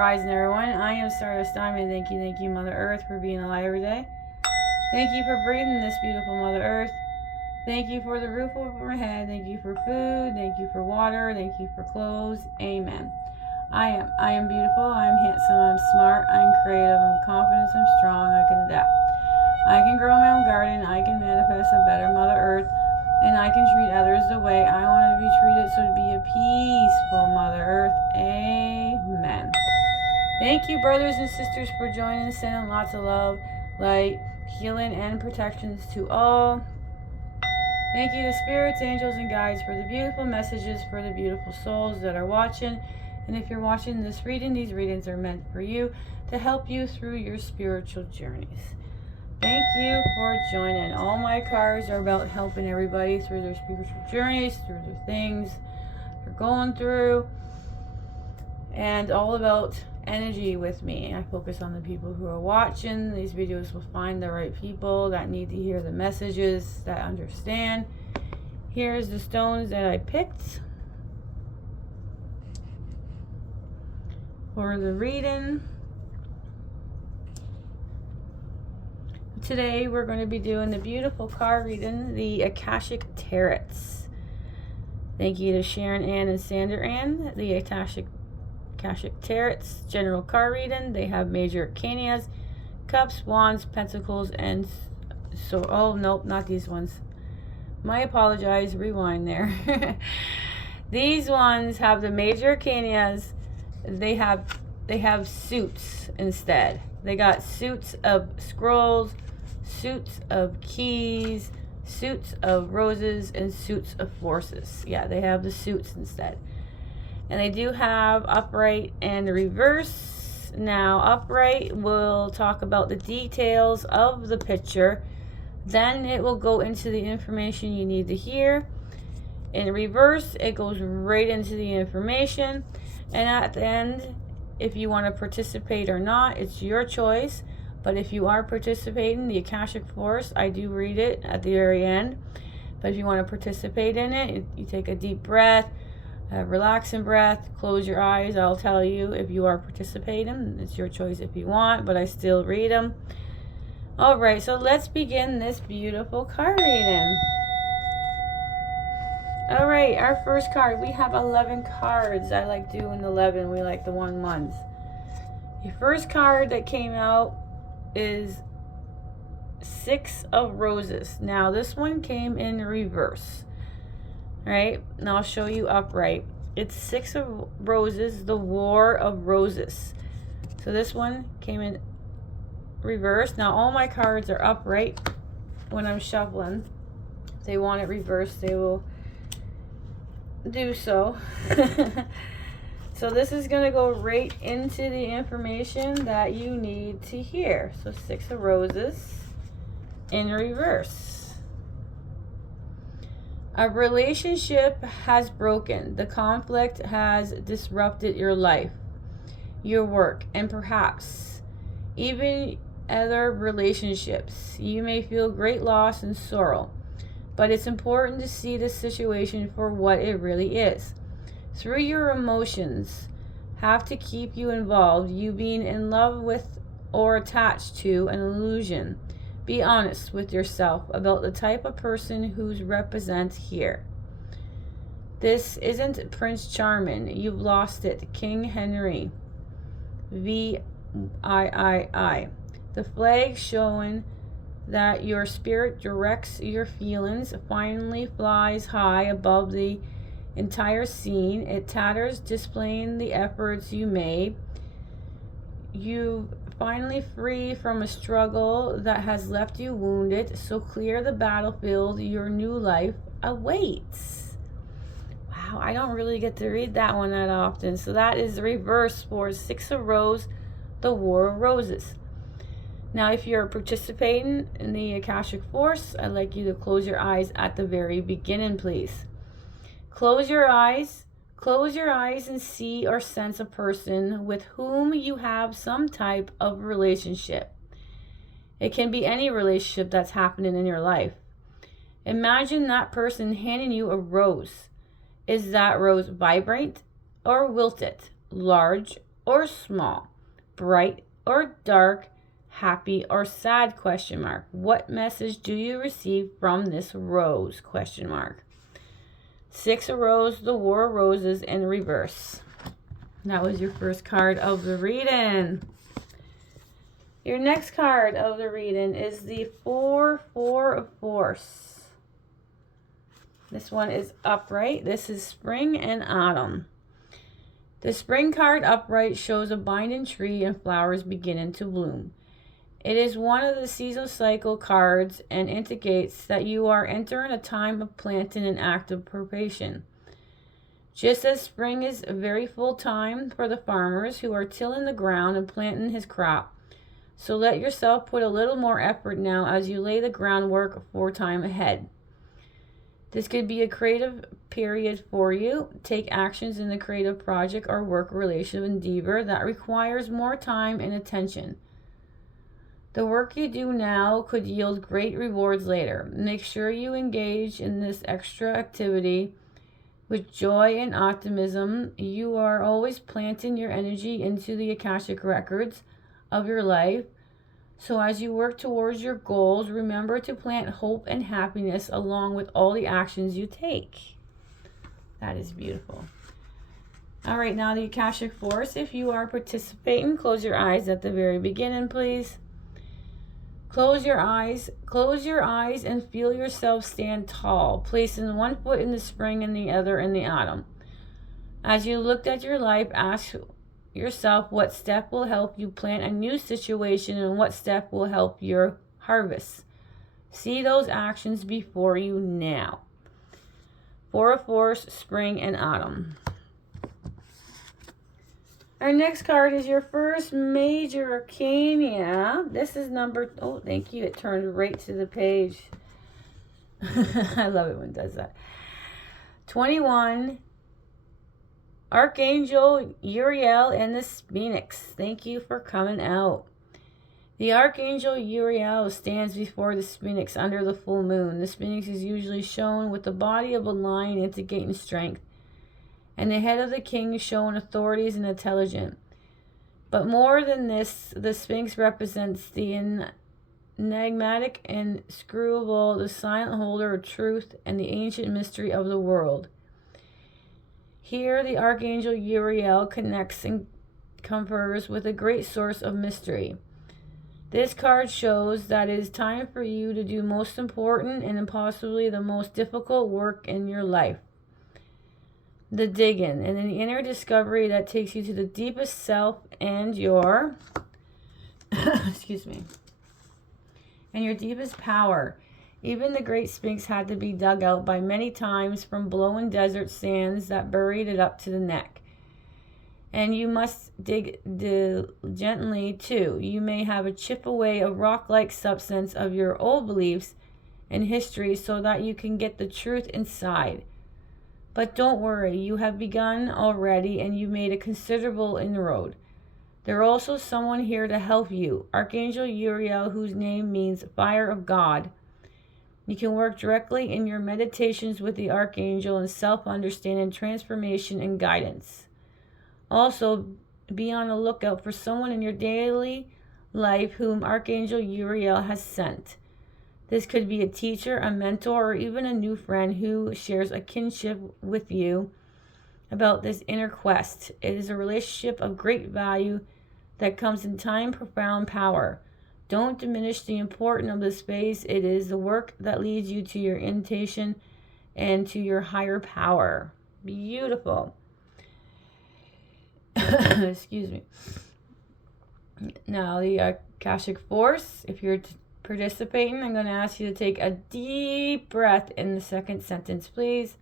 rising, everyone. I am Stardust Diamond. Thank you, Mother Earth, for being alive every day. Thank you for breathing this beautiful Mother Earth. Thank you for the roof over my head. Thank you for food. Thank you for water. Thank you for clothes. Amen. I am beautiful. I'm handsome. I'm smart. I'm creative. I'm confident. I'm strong. I can adapt. I can grow my own garden. I can manifest a better Mother Earth. And I can treat others the way I want to be treated, so to be a peaceful Mother Earth. Amen. Thank you, brothers and sisters, for joining. Sending lots of love, light, healing, and protections to all. Thank you to spirits, angels, and guides for the beautiful messages for the beautiful souls that are watching. And if you're watching this reading, these readings are meant for you to help you through your spiritual journeys. Thank you for joining. All my cards are about helping everybody through their spiritual journeys, through their things they're going through, and all about energy with me. I focus on the people who are watching. These videos will find the right people that need to hear the messages, that understand. Here's the stones that I picked for the reading. Today we're going to be doing the beautiful card reading, the Akashic Tarots. Thank you to Sharon Ann and Sandra Ann, the Akashic Tarots general card reading. They have major arcanas, cups, wands, pentacles, and so. Oh nope, not these ones. My apologize. Rewind there. These ones have the major arcanas. They have suits instead. They got suits of scrolls, suits of keys, suits of roses, and suits of forces. Yeah, they have the suits instead. And they do have upright and reverse. Now, upright will talk about the details of the picture. Then it will go into the information you need to hear. In reverse, it goes right into the information. And at the end, if you want to participate or not, it's your choice. But if you are participating, the Akashic Force, I do read it at the very end. But if you want to participate in it, you take a deep breath, a relaxing breath, close your eyes. I'll tell you if you are participating. It's your choice if you want, but I still read them. All right, so let's begin this beautiful card reading. All right, our first card. We have 11 cards. I like doing 11. We like the 1-1s. Your first card that came out is 6 of Roses. Now, this one came in reverse. All right, now I'll show you upright. It's 6 of Roses, the War of Roses. So this one came in reverse. Now, all my cards are upright when I'm shuffling. If they want it reversed, they will do so. So this is going to go right into the information that you need to hear. So 6 of Roses in reverse. A relationship has broken. The conflict has disrupted your life, your work, and perhaps even other relationships. You may feel great loss and sorrow, but it's important to see the situation for what it really is. Through your emotions have to keep you involved. You being in love with or attached to an illusion. Be honest with yourself about the type of person who's represented here. This isn't Prince Charming. You've lost it. King Henry. VIII. The flag showing that your spirit directs your feelings finally flies high above the entire scene. It tatters, displaying the efforts you made. You finally free from a struggle that has left you wounded. So clear the battlefield. Your new life awaits. Wow, I don't really get to read that one that often. So that is the reverse for 6 of Roses, the War of Roses. Now, if you're participating in the Akashic Force, I'd like you to close your eyes at the very beginning, please. Close your eyes and see or sense a person with whom you have some type of relationship. It can be any relationship that's happening in your life. Imagine that person handing you a rose. Is that rose vibrant or wilted, large or small, bright or dark, happy or sad, question mark. What message do you receive from this rose, question mark. 6 of Roses, the War of Roses in reverse. That was your first card of the reading. Your next card of the reading is the 4 of Force. This one is upright. This is spring and autumn. The spring card upright shows a binding tree and flowers beginning to bloom. It is one of the seasonal cycle cards and indicates that you are entering a time of planting and active preparation. Just as spring is a very full time for the farmers who are tilling the ground and planting his crop, so let yourself put a little more effort now as you lay the groundwork for time ahead. This could be a creative period for you. Take actions in the creative project or work relationship endeavor that requires more time and attention. The work you do now could yield great rewards later. Make sure you engage in this extra activity with joy and optimism. You are always planting your energy into the Akashic records of your life. So as you work towards your goals, remember to plant hope and happiness along with all the actions you take. That is beautiful. All right, now the Akashic Force. If you are participating, close your eyes at the very beginning, please. Close your eyes and feel yourself stand tall, placing one foot in the spring and the other in the autumn. As you looked at your life, ask yourself what step will help you plant a new situation and what step will help your harvest. See those actions before you now. 4 of Force, spring and autumn. Our next card is your first major arcana. This is number, oh, thank you. It turned right to the page. I love it when it does that. 21, Archangel Uriel and the Phoenix. Thank you for coming out. The Archangel Uriel stands before the Phoenix under the full moon. The Phoenix is usually shown with the body of a lion indicating strength, and the head of the king is shown authorities and intelligent. But more than this, the Sphinx represents the enigmatic and inscrutable, the silent holder of truth and the ancient mystery of the world. Here, the Archangel Uriel connects and confers with a great source of mystery. This card shows that it is time for you to do most important and possibly the most difficult work in your life. The digging and the inner discovery that takes you to the deepest self and your excuse me, and your deepest power. Even the great Sphinx had to be dug out by many times from blowing desert sands that buried it up to the neck. And you must dig gently too. You may have a chip away of rock-like substance of your old beliefs and history so that you can get the truth inside. But don't worry, you have begun already and you made a considerable inroad. There's also someone here to help you, Archangel Uriel, whose name means fire of God. You can work directly in your meditations with the Archangel and self-understanding, transformation, and guidance. Also, be on the lookout for someone in your daily life whom Archangel Uriel has sent. This could be a teacher, a mentor, or even a new friend who shares a kinship with you about this inner quest. It is a relationship of great value that comes in time, profound power. Don't diminish the importance of the space. It is the work that leads you to your intention and to your higher power. Beautiful. Excuse me. Now the Akashic Force, if you're participating, I'm going to ask you to take a deep breath in the second sentence, please.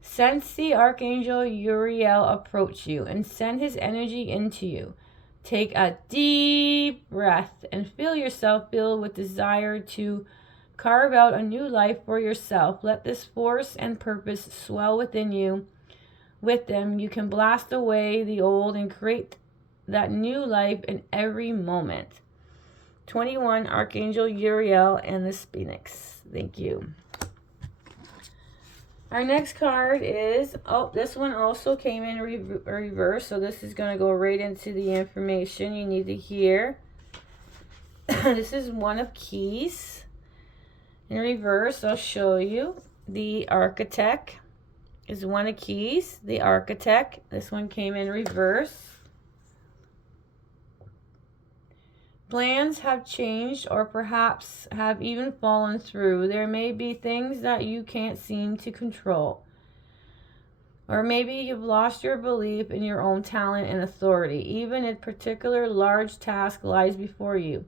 Sense the Archangel Uriel approach you and send his energy into you. Take a deep breath and feel yourself filled with desire to carve out a new life for yourself. Let this force and purpose swell within you. With them, you can blast away the old and create that new life in every moment. 21, Archangel Uriel and the Phoenix. Thank you. Our next card is, oh, this one also came in reverse, so this is going to go right into the information you need to hear. This is one of keys. In reverse, I'll show you. The Architect is one of keys. The Architect. This one came in reverse. Plans have changed or perhaps have even fallen through. There may be things that you can't seem to control. Or maybe you've lost your belief in your own talent and authority. Even a particular large task lies before you.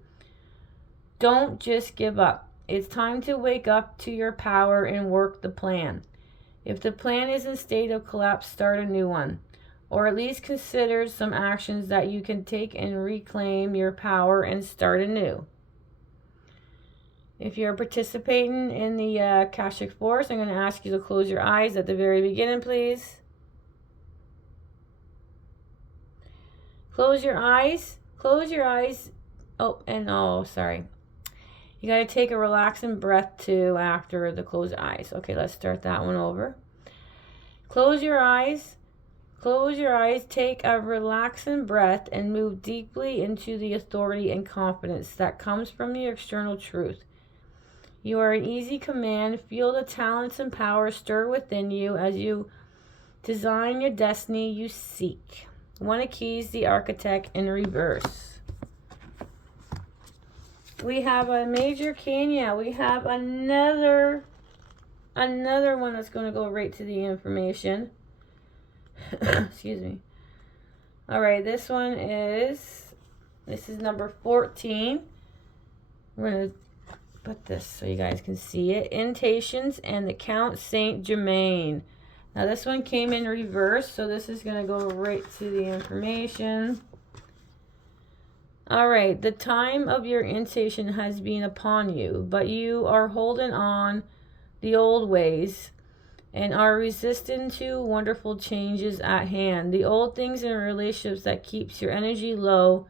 Don't just give up. It's time to wake up to your power and work the plan. If the plan is in a state of collapse, start a new one. Or at least consider some actions that you can take and reclaim your power and start anew. If you're participating in the Akashic Force, I'm going to ask you to close your eyes at the very beginning, please. Close your eyes. Close your eyes. Oh, sorry. You got to take a relaxing breath too after the closed eyes. Okay, let's start that one over. Close your eyes. Close your eyes, take a relaxing breath, and move deeply into the authority and confidence that comes from your external truth. You are an easy command. Feel the talents and power stir within you as you design your destiny you seek. One of keys, the Architect, in reverse. We have a Major Kenya. We have another one that's going to go right to the information. Excuse me. All right, this is number 14. We're going to put this so you guys can see it. Invitations and the Count Saint Germain. Now this one came in reverse, so this is going to go right to the information. All right, the time of your invitation has been upon you, but you are holding on the old ways and are resistant to wonderful changes at hand. The old things in relationships that keeps your energy low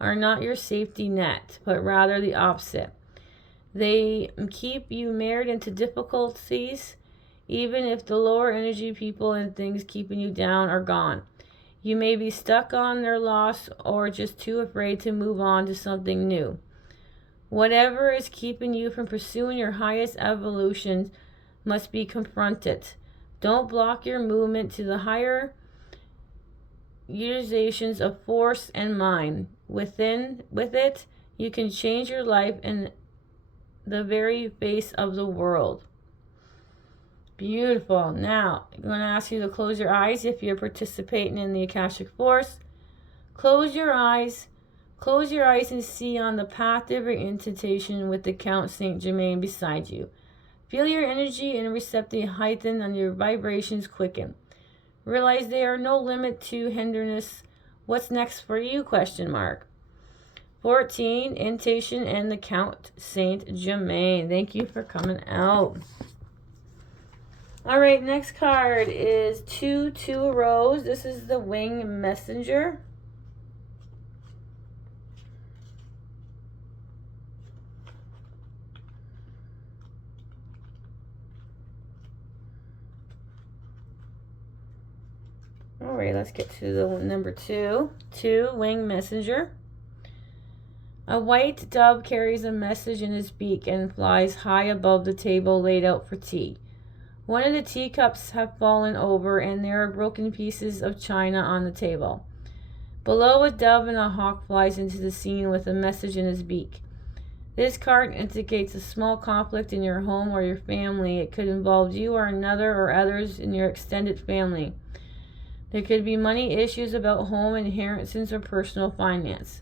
are not your safety net, but rather the opposite. They keep you married into difficulties, even if the lower energy people and things keeping you down are gone. You may be stuck on their loss or just too afraid to move on to something new. Whatever is keeping you from pursuing your highest evolution must be confronted. Don't block your movement to the higher utilizations of force and mind. With it, you can change your life in the very face of the world. Beautiful. Now, I'm going to ask you to close your eyes if you're participating in the Akashic Force. Close your eyes. Close your eyes and see on the path of your invitation with the Count Saint Germain beside you. Feel your energy and receptivity heighten and your vibrations quicken. Realize there are no limit to hindrance. What's next for you? 14, Invitation and the Count Saint Germain. Thank you for coming out. All right, next card is 2 Rose. This is the Wing Messenger. All right, let's get to the number 2. 2, Wing Messenger. A white dove carries a message in his beak and flies high above the table laid out for tea. One of the teacups have fallen over and there are broken pieces of china on the table. Below, a dove and a hawk flies into the scene with a message in his beak. This card indicates a small conflict in your home or your family. It could involve you or another or others in your extended family. There could be money issues about home, inheritance, or personal finance.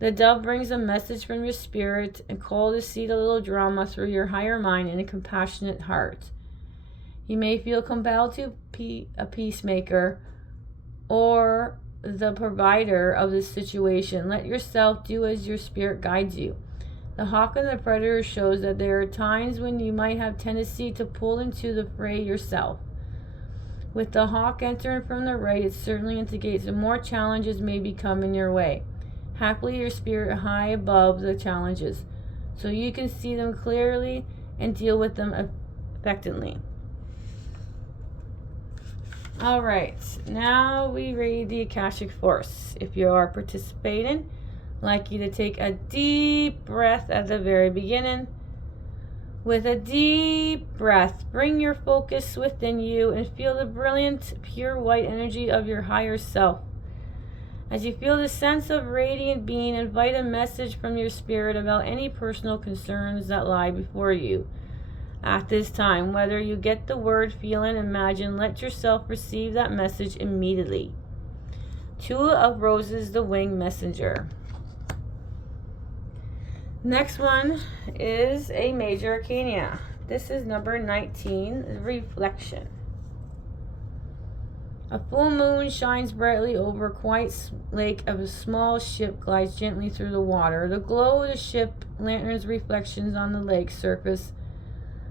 The dove brings a message from your spirit and call to see the little drama through your higher mind and a compassionate heart. You may feel compelled to be a peacemaker or the provider of this situation. Let yourself do as your spirit guides you. The hawk and the predator shows that there are times when you might have tendency to pull into the fray yourself. With the hawk entering from the right, it certainly indicates that more challenges may be coming your way. Happily, your spirit high above the challenges, so you can see them clearly and deal with them effectively. All right, now we read the Akashic Force. If you are participating, I'd like you to take a deep breath at the very beginning. With a deep breath, bring your focus within you and feel the brilliant, pure white energy of your higher self. As you feel the sense of radiant being, invite a message from your spirit about any personal concerns that lie before you. At this time, whether you get the word, feel, and imagine, let yourself receive that message immediately. Two of Roses, the Winged Messenger. Next one is a Major Arcana. This is number 19, Reflection. A full moon shines brightly over a quiet lake. Of a small ship glides gently through the water. The glow of the ship lanterns reflections on the lake's surface,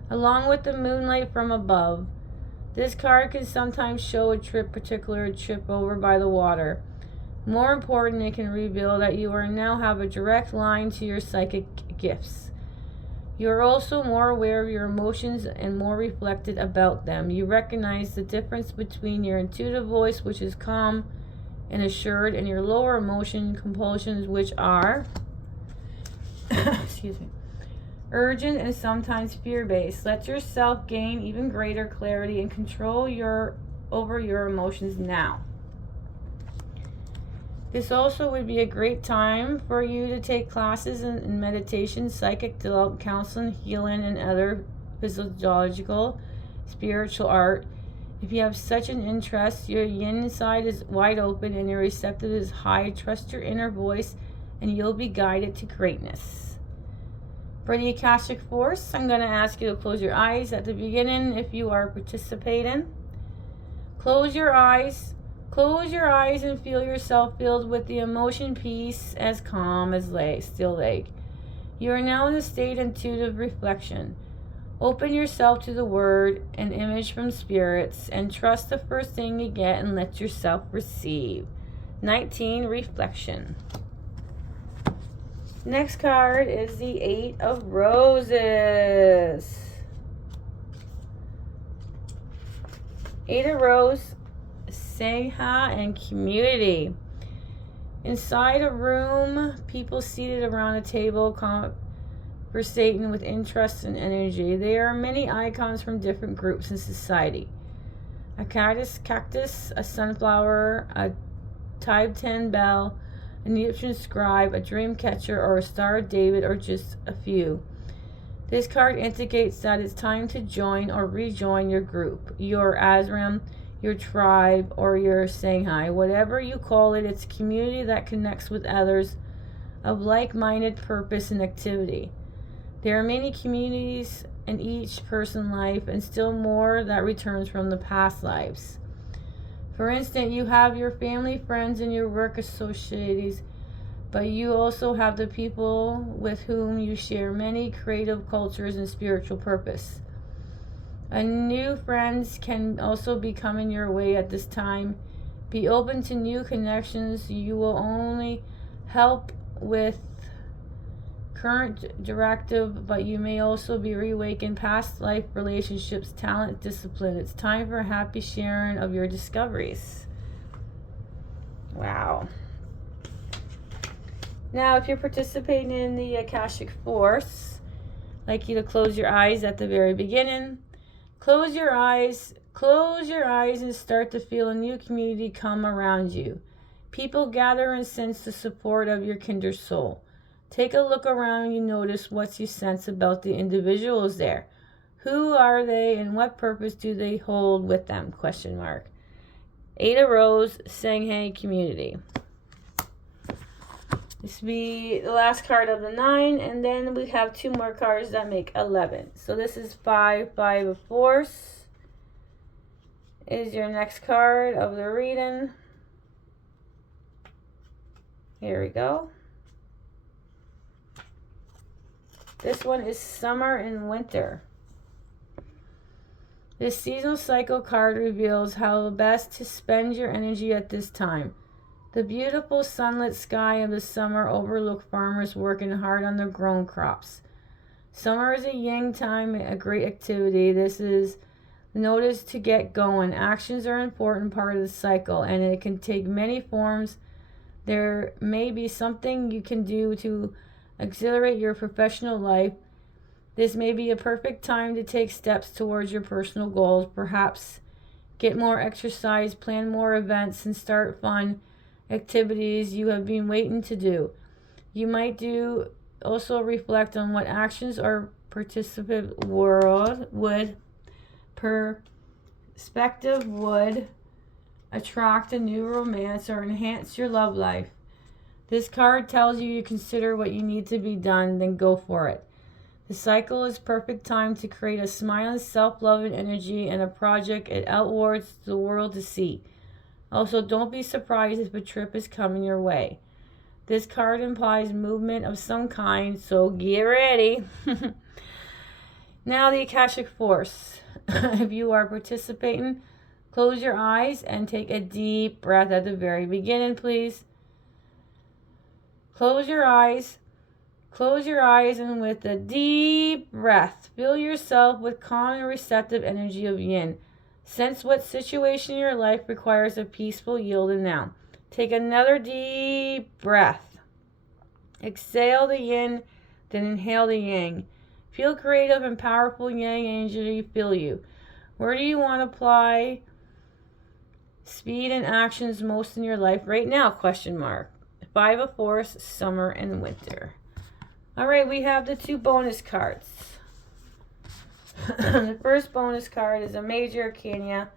along with the moonlight from above. This card can sometimes show a particular trip over by the water. More important, it can reveal that you now have a direct line to your psychic gifts. You are also more aware of your emotions and more reflected about them. You recognize the difference between your intuitive voice, which is calm and assured, and your lower emotion compulsions, which are excuse me, urgent and sometimes fear-based. Let yourself gain even greater clarity and control over your emotions now. This also would be a great time for you to take classes in meditation, psychic development, counseling, healing, and other physiological, spiritual art. If you have such an interest, your yin side is wide open and your receptive is high. Trust your inner voice and you'll be guided to greatness. For the Akashic Force, I'm going to ask you to close your eyes at the beginning if you are participating. Close your eyes. Close your eyes and feel yourself filled with the emotion peace, as calm as still lake. You are now in a state of intuitive reflection. Open yourself to the word and image from spirits and trust the first thing you get and let yourself receive. 19, Reflection. Next card is the 8 of Roses. 8 of Roses. Sangha and community. Inside a room, people seated around a table conversating with interest and energy. There are many icons from different groups in society. A cactus, a sunflower, a Tibetan bell, an Egyptian scribe, a dream catcher, or a Star of David, or just a few. This card indicates that it's time to join or rejoin your group, your ashram, your tribe, or your Sangha. Whatever you call it, it's a community that connects with others of like-minded purpose and activity. There are many communities in each person's life and still more that returns from the past lives. For instance, you have your family, friends, and your work associates, but you also have the people with whom you share many creative cultures and spiritual purpose. New friends can also be coming your way at this time. Be open to new connections. You will only help with current directive, but you may also be reawakened past life relationships, talent, discipline. It's time for happy sharing of your discoveries. Wow. Now, if you're participating in the Akashic Force, I'd like you to close your eyes at the very beginning. Close your eyes and start to feel a new community come around you. People gather and sense the support of your kindred soul. Take a look around and you notice what you sense about the individuals there. Who are they and what purpose do they hold with them? 8 of Roses, Sangha community. This will be the last card of the 9, and then we have 2 more cards that make 11. So this is 5 of Force. Is your next card of the reading. Here we go. This one is Summer and Winter. This seasonal cycle card reveals how best to spend your energy at this time. The beautiful sunlit sky of the summer overlooks farmers working hard on their grown crops. Summer is a yang time, a great activity. This is Notice to get going. Actions are an important part of the cycle, and it can take many forms. There may be something you can do to accelerate your professional life. This may be a perfect time to take steps towards your personal goals. Perhaps get more exercise, plan more events, and start fun activities you have been waiting to do. You might also reflect on what actions or perspective would attract a new romance or enhance your love life. This card tells you to consider what you need to be done, then go for it. The cycle is perfect time to create a smiling, self-loving energy and a project it outwards the world to see. Also, don't be surprised if a trip is coming your way. This card implies movement of some kind, so get ready. Now the Akashic Force. If you are participating, close your eyes and take a deep breath at the very beginning, please. Close your eyes, and with a deep breath, fill yourself with calm and receptive energy of yin. Sense what situation in your life requires a peaceful yielding now. Take another deep breath. Exhale the yin, then inhale the yang. Feel creative and powerful yang energy fill you. Where do you want to apply speed and actions most in your life right now? ? Five of Force, summer and winter. All right, we have the 2 bonus cards. The first bonus card is a Major Arcana,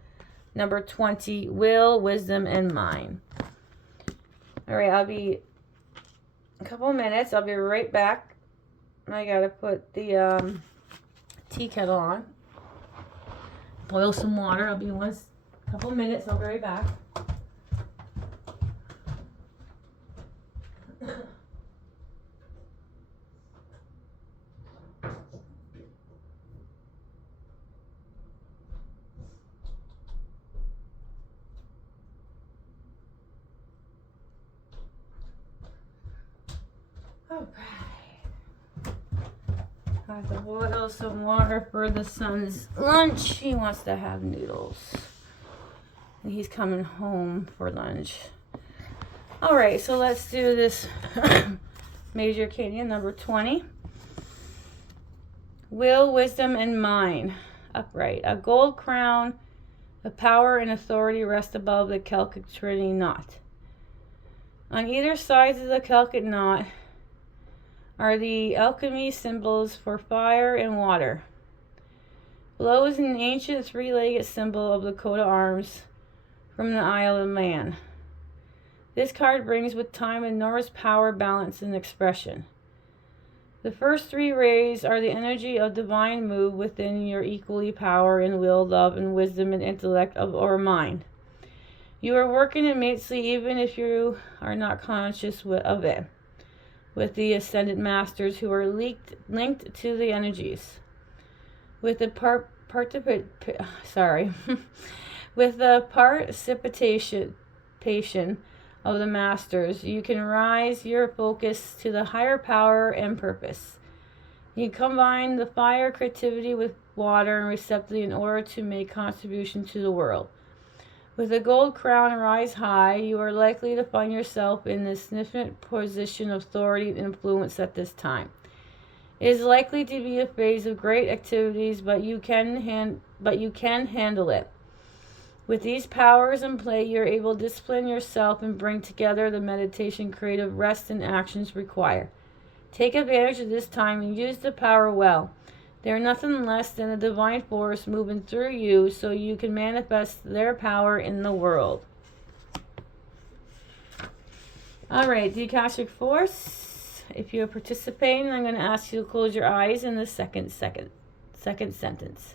number 20, Will, Wisdom, and Mind. All right, I'll be a couple minutes. I'll be right back. I got to put the tea kettle on. Boil some water. I'll be in a couple minutes. I'll be right back. I have to boil some water for the son's lunch. He wants to have noodles. And he's coming home for lunch. Alright, so let's do this Major Arcana, number 20. Will, Wisdom, and Mind. Upright. A gold crown of power and authority rest above the Celtic Trinity knot. On either side of the Celtic knot are the alchemy symbols for fire and water. Below is an ancient 3-legged symbol of the coat of arms from the Isle of Man. This card brings with time enormous power, balance, and expression. The first 3 rays are the energy of divine move within your equally power and will, love, and wisdom and intellect or mind. You are working immensely even if you are not conscious of it, with the ascended masters who are linked to the energies. With the participation of the masters, you can rise your focus to the higher power and purpose. You combine the fire creativity with water and receptivity in order to make contribution to the world. With a gold crown rise high, you are likely to find yourself in a significant position of authority and influence at this time. It is likely to be a phase of great activities, but you can handle it. With these powers in play, you're able to discipline yourself and bring together the meditation, creative rest, and actions required. Take advantage of this time and use the power well. They are nothing less than a divine force moving through you so you can manifest their power in the world. All right, the Akashic Force. If you're participating, I'm going to ask you to close your eyes in the second sentence.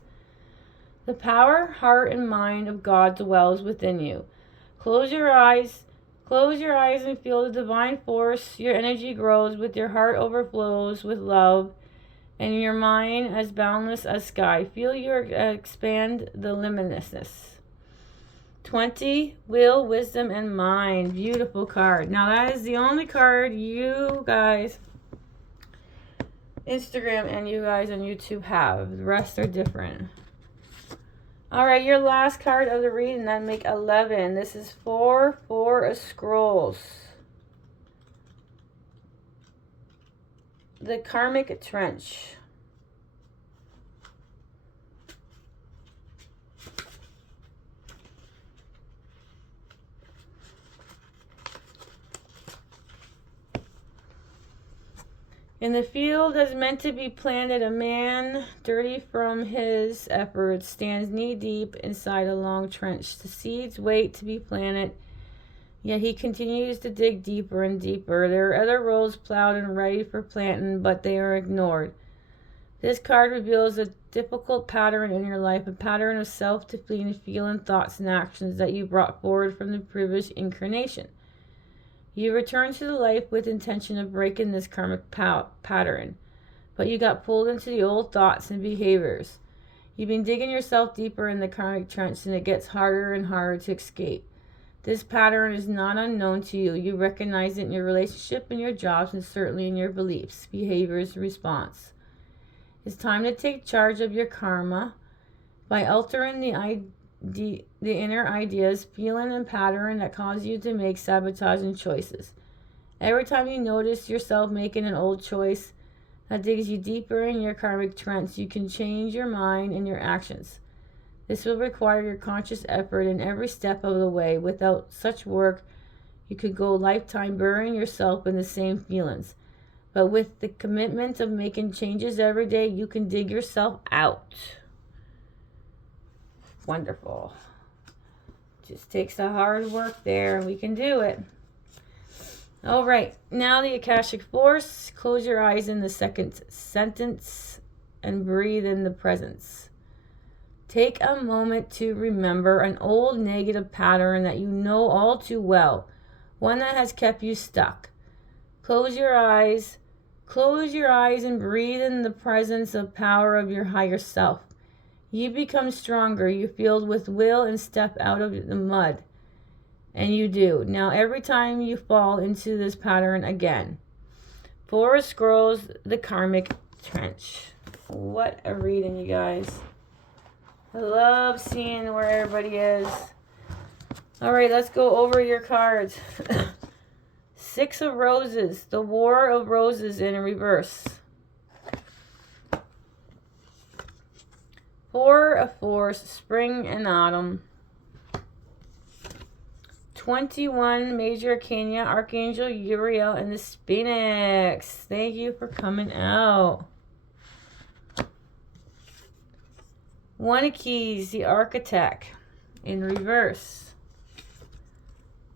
The power, heart, and mind of God dwells within you. Close your eyes and feel the divine force. Your energy grows with your heart overflows with love, and your mind as boundless as sky. Feel your expand the limitlessness. 20, Will, Wisdom, and Mind. Beautiful card. Now that is the only card you guys, Instagram and you guys on YouTube have. The rest are different. All right, your last card of the reading, then make 11. This is 4 of Scrolls. The Karmic Trench. In the field as meant to be planted, a man, dirty from his efforts, stands knee-deep inside a long trench. The seeds wait to be planted, yet he continues to dig deeper and deeper. There are other rows plowed and ready for planting, but they are ignored. This card reveals a difficult pattern in your life, a pattern of self-defeating feeling, thoughts, and actions that you brought forward from the previous incarnation. You returned to the life with intention of breaking this karmic pattern, but you got pulled into the old thoughts and behaviors. You've been digging yourself deeper in the karmic trench, and it gets harder and harder to escape. This pattern is not unknown to you. You recognize it in your relationship, in your jobs, and certainly in your beliefs, behaviors, and response. It's time to take charge of your karma by altering the inner ideas, feeling, and pattern that cause you to make sabotaging choices. Every time you notice yourself making an old choice that digs you deeper in your karmic trench, you can change your mind and your actions. This will require your conscious effort in every step of the way. Without such work, you could go a lifetime burying yourself in the same feelings. But with the commitment of making changes every day, you can dig yourself out. Wonderful. Just takes the hard work there, and we can do it. All right, now the Akashic Force. Close your eyes in the second sentence and breathe in the presence. Take a moment to remember an old negative pattern that you know all too well, one that has kept you stuck. Close your eyes and breathe in the presence of power of your higher self. You become stronger, you filled with will, and step out of the mud. And you do. Now every time you fall into this pattern again. 4 of Scrolls, the Karmic Trench. What a reading, you guys. I love seeing where everybody is. Alright, let's go over your cards. 6 of Roses, the War of Roses in reverse. 4 of Force, Spring and Autumn. 21, Major Arcana, Archangel Uriel, and the Phoenix. Thank you for coming out. 1 of Keys, the Architect, in reverse.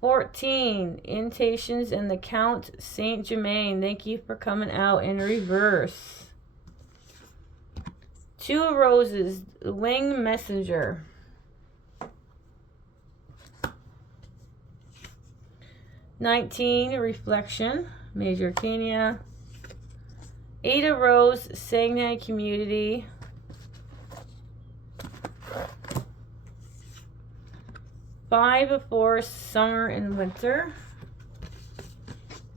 14, Invitations, and the Count Saint Germain. Thank you for coming out in reverse. 2 of Roses, the Winged Messenger. 19, Reflection, Major Arcana. 8 of Rose, Sagnite Community. 5 of Force, Summer and Winter.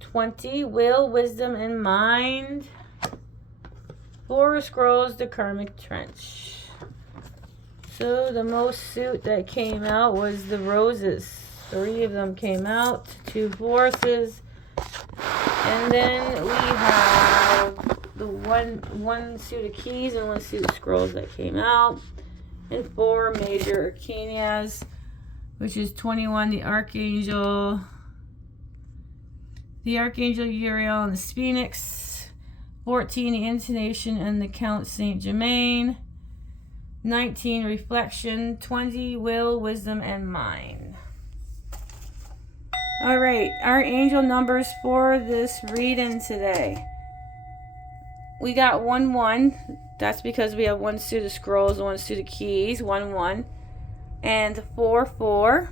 20, Will, Wisdom, and Mind. 4 of Scrolls, the Karmic Trench. So the most suit that came out was the Roses. 3 of them came out, 2 Forces, and then we have the one suit of Keys and 1 suit of Scrolls that came out, and 4 Major Arcanas, which is 21, the Archangel Uriel and the Phoenix. 14, the Intonation and the Count Saint Germain. 19, Reflection. 20, Will, Wisdom, and Mind. All right, our angel numbers for this reading today. We got 1-1. That's because we have 1 suit of Scrolls and 1 suit of Keys. 1-1. And 4-4.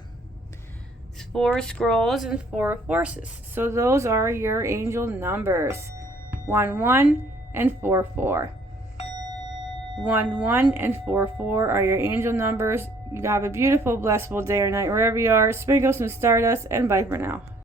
4 Scrolls and 4 Forces. So those are your angel numbers. 1-1 and 4-4. 1-1 and 4-4 are your angel numbers. You have a beautiful, blissful day or night wherever you are. Sprinkle some stardust, and bye for now.